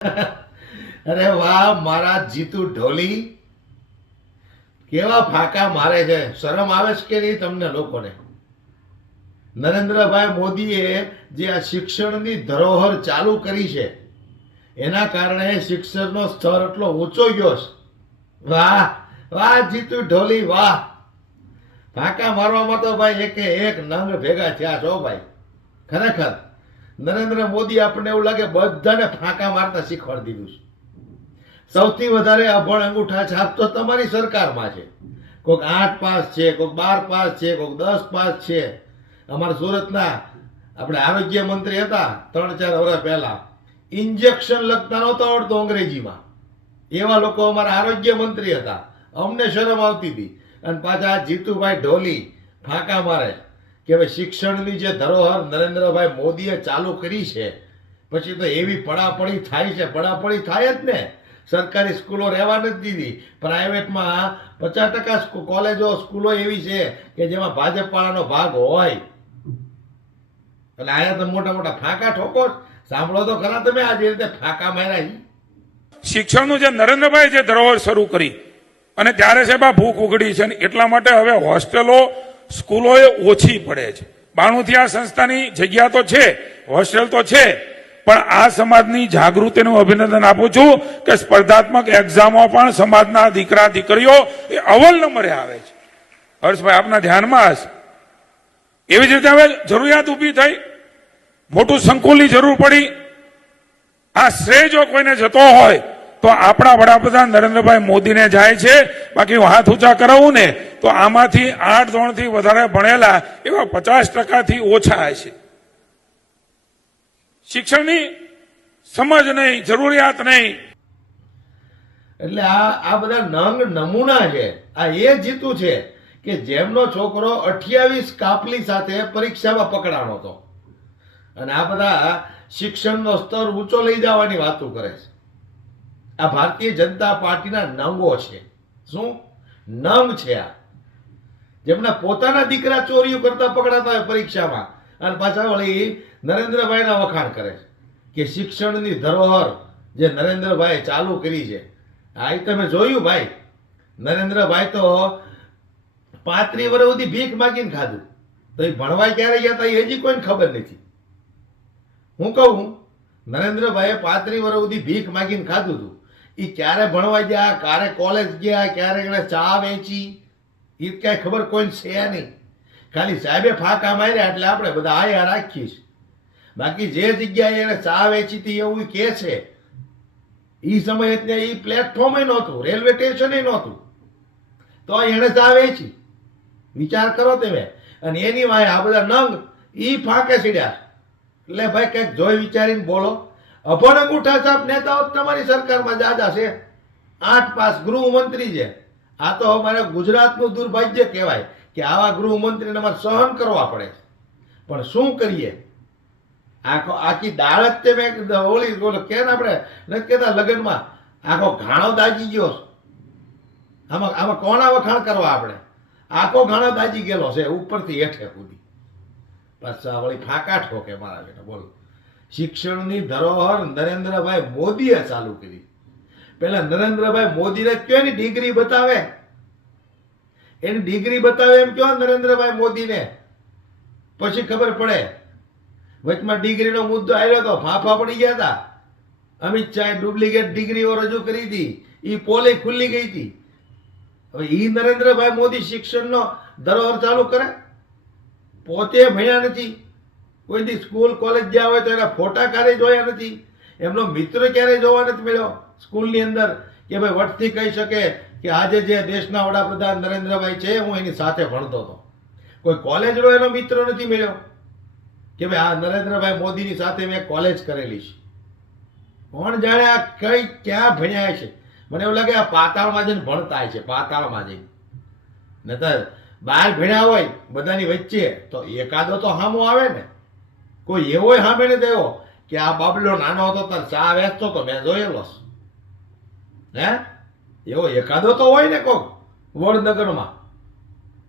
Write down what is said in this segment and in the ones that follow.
અરે વાહ મારા જીતુ ઢોલી, કેવા ફાંકા મારે છે. શરમ આવે છે કે નહીં તમને લોકોને? નરેન્દ્રભાઈ મોદીએ જે આ શિક્ષણની ધરોહર ચાલુ કરી છે એના કારણે શિક્ષણનો સ્તર એટલો ઊંચો ગયો છે. વાહ વાહ જીતુ ઢોલી વાહ. ફાંકા મારવામાં તો ભાઈ એકે એક નંગ ભેગા થયા છો ભાઈ. ખરેખર નરેન્દ્ર મોદી આપણને એવું લાગે બધાને ફાંકા મારતા શીખવાડી દીધું છે. સૌથી વધારે અભણ અંગૂઠા છાપ તો તમારી સરકારમાં છે. કોઈક 8 પાસ છે, કોઈક 12 પાસ છે, કોઈક 10 પાસ છે. અમારા સુરતના આપણે આરોગ્ય મંત્રી હતા 3-4 વર્ષ પહેલા, ઇન્જેક્શન લખતા નહોતો આવડતું અંગ્રેજીમાં, એવા લોકો અમારા આરોગ્ય મંત્રી હતા. અમને શરમ આવતી હતી. અને પાછા જીતુભાઈ ઢોલી ફાંકા મારે કે હવે શિક્ષણની જે ધરોહર નરેન્દ્રભાઈ મોદીએ ચાલુ કરી છે પછી તો એવી પડાપડી થાય છે. પડાપડી થાય જ ને. સરકારી સ્કૂલો રહેવા નથી દીધી. પ્રાઇવેટમાં 50% કોલેજો સ્કૂલો એવી છે કે જેમાં ભાજપ વાળાનો ભાગ હોય. એટલે આયા તો મોટા મોટા ફાંકા ઠોકો. સાંભળો તો ખરા તમે આ જે રીતે ફાંકા માર્યા છે. શિક્ષણનું જે નરેન્દ્રભાઈ જે ધરોહર શરૂ કરી અને ત્યારે સાહેબ આ ભૂખ ઉઘડી છે, એટલા માટે હવે હોસ્ટેલો સ્કૂલોએ ઓછી પડે છે. 92 થી આ સંસ્થાની જગ્યા તો છે, હોસ્ટેલ તો છે, પણ આ સમાજની જાગૃતિનું અભિનંદન આપું છું કે સ્પર્ધાત્મક એક્ઝામો પણ સમાજના દીકરા દીકરીઓ એ અવ્વલ નંબરે આવે છે. હર્ષભાઈ આપના ધ્યાનમાં હશે. એવી જ રીતે હવે જરૂરિયાત ઊભી થઈ, મોટું સંકુલની જરૂર પડી. આ શ્રેય જો કોઈને જતો હોય તો આપણા વડાપ્રધાન નરેન્દ્રભાઈ મોદીને જાય છે. બાકી હું હાથ ઊંચા કરાવું ને તો આમાંથી 8 ધોરણથી વધારે ભણેલા એવા 50%થી ઓછા હશે. શિક્ષણની સમજ નહીં, જરૂરિયાત નહીં. એટલે આ બધા નંગ નમૂના છે. આ એ જીતું છે કે જેમનો છોકરો 28 કાપલી સાથે પરીક્ષામાં પકડાણો હતો. અને આ બધા શિક્ષણનો સ્તર ઊંચો લઈ જવાની વાતો કરે છે. આ ભારતીય જનતા પાર્ટીના નંગો છે. શું નંગ છે આ? જેમના પોતાના દીકરા ચોરીઓ કરતા પકડાતા હોય પરીક્ષામાં અને પાછા વળી નરેન્દ્રભાઈના વખાણ કરે છે કે શિક્ષણની ધરોહર જે નરેન્દ્રભાઈ ચાલુ કરી છે. આ તમે જોયું ભાઈ, નરેન્દ્રભાઈ તો 35 વર્ષ સુધી ભીખ માગીને ખાધું. તો એ ભણવા ક્યારે ગયા હતા એ હજી કોઈને ખબર નથી. હું કહું, નરેન્દ્રભાઈએ 35 વર્ષ સુધી ભીખ માગીને ખાધું હતું. એ ક્યારે ભણવા ગયા, ક્યારે કોલેજ ગયા, ક્યારે એને ચા વેચી, એ કઈ ખબર કોઈને છે નહીં. ખાલી સાહેબે ફાંકા માર્યા એટલે આપણે બધા આયા રાખીએ. બાકી જે જગ્યાએ એને ચા વેચી હતી એવું કે છે, એ સમયે ત્યાં એ પ્લેટફોર્મ નહોતું, રેલવે સ્ટેશન નહોતું, તો એને ચા વેચી. વિચાર કરો તમે. અને એની વાય આ બધા નંગ ઈ ફાંકે સીડ્યા. એટલે ભાઈ કંઈક જોઈ વિચારીને બોલો. અભણ અંગૂઠા છાપ નેતાઓ તમારી સરકારમાં જાજા છે. 8 પાસ ગૃહમંત્રી છે. આ તો અમારે ગુજરાતનું દુર્ભાગ્ય કહેવાય કે આવા ગૃહમંત્રીને અમારે સહન કરવા પડે. પણ શું કરીએ, આખી દાળ જ તે મેં ઓલી કે આપણે નથી કહેતા લગ્નમાં આખો ઘાણો દાજી ગયો. આમાં કોના વખાણ કરવા આપણે? આખો ઘાણો દાજી ગયેલો છે ઉપરથી હેઠે સુધી. પાછા વળી ફાંકા ઠોકે મારા બેટા. બોલો. શિક્ષણની ધરોહર નરેન્દ્રભાઈ મોદીએ ચાલુ કરી. પેલા નરેન્દ્રભાઈ મોદીને કયો એની ડિગ્રી બતાવે, એની ડિગ્રી બતાવે એમ કયો નરેન્દ્રભાઈ મોદીને, પછી ખબર પડે. વચમાં ડિગ્રીનો મુદ્દો આવ્યો હતો, ફાંફા પડી ગયા હતા. અમિત શાહે ડુપ્લિકેટ ડિગ્રીઓ રજૂ કરી હતી, એ પોલે ખુલ્લી ગઈ હતી. હવે એ નરેન્દ્રભાઈ મોદી શિક્ષણનો ધરોહર ચાલુ કરે? પોતે ભણ્યા નથી, કોઈ દી સ્કૂલ કોલેજ ગયા હોય તો એના ફોટા ક્યારેય જોયા નથી, એમનો મિત્ર ક્યારેય જોવા નથી મળ્યો સ્કૂલની અંદર કે ભાઈ વટથી કહી શકે કે આજે જે દેશના વડાપ્રધાન નરેન્દ્રભાઈ છે હું એની સાથે ભણતો હતો. કોઈ કોલેજનો એનો મિત્ર નથી મળ્યો કે ભાઈ આ નરેન્દ્રભાઈ મોદીની સાથે મેં કોલેજ કરેલી છે. કોણ જાણે આ કઈ ક્યાં ભણ્યા છે? મને એવું લાગે આ પાતાળમાં જઈને ભણતા છે, પાતાળમાં જઈને. નતર બહાર ભણ્યા હોય બધાની વચ્ચે તો એકાદો તો હામો આવે ને. કોઈ એવો સામે નથી આવ્યો કે આ બાબલો નાનો હતો તાર ચા વેચતો તો મેં જોયેલો. હે એવો એકાદો તો હોય ને કોક વડનગરમાં.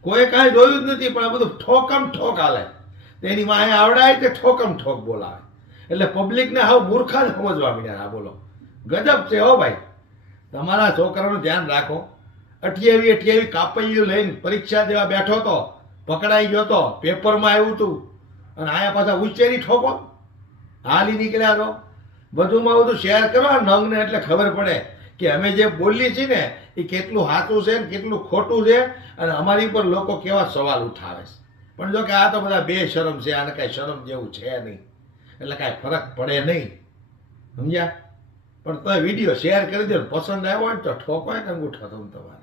કોઈ કાંઈ જોયું જ નથી. પણ આ બધું ઠોકમ ઠોક હાલે. તેની માં આવડાય તે ઠોકમ ઠોક બોલાવે. એટલે પબ્લિકને હાવ મૂર્ખા જ સમજવા મળ્યા. બોલો ગજબ છે હો ભાઈ. તમારા છોકરાનું ધ્યાન રાખો. 28 કાપૈયું લઈને પરીક્ષા દેવા બેઠો તો, પકડાઈ ગયો તો, પેપરમાં આવ્યું હતું, અને આયા પાછા ઉચ્ચેરી ઠોકો, હાલી નીકળ્યા તો. બધુંમાં બધું શેર કરો આ નંગને, એટલે ખબર પડે કે અમે જે બોલીએ છીએ ને એ કેટલું સાચું છે ને કેટલું ખોટું છે, અને અમારી પર લોકો કેવા સવાલ ઉઠાવે છે. પણ જો કે આ તો બધા બેશરમ છે, આને કાંઈ શરમ જેવું છે નહીં, એટલે કાંઈ ફરક પડે નહીં, સમજ્યા? પણ તો વિડીયો શેર કરી દો, પસંદ આવ્યો હોય ને તો ઠોકો એક અંગૂઠો તમે તમારે.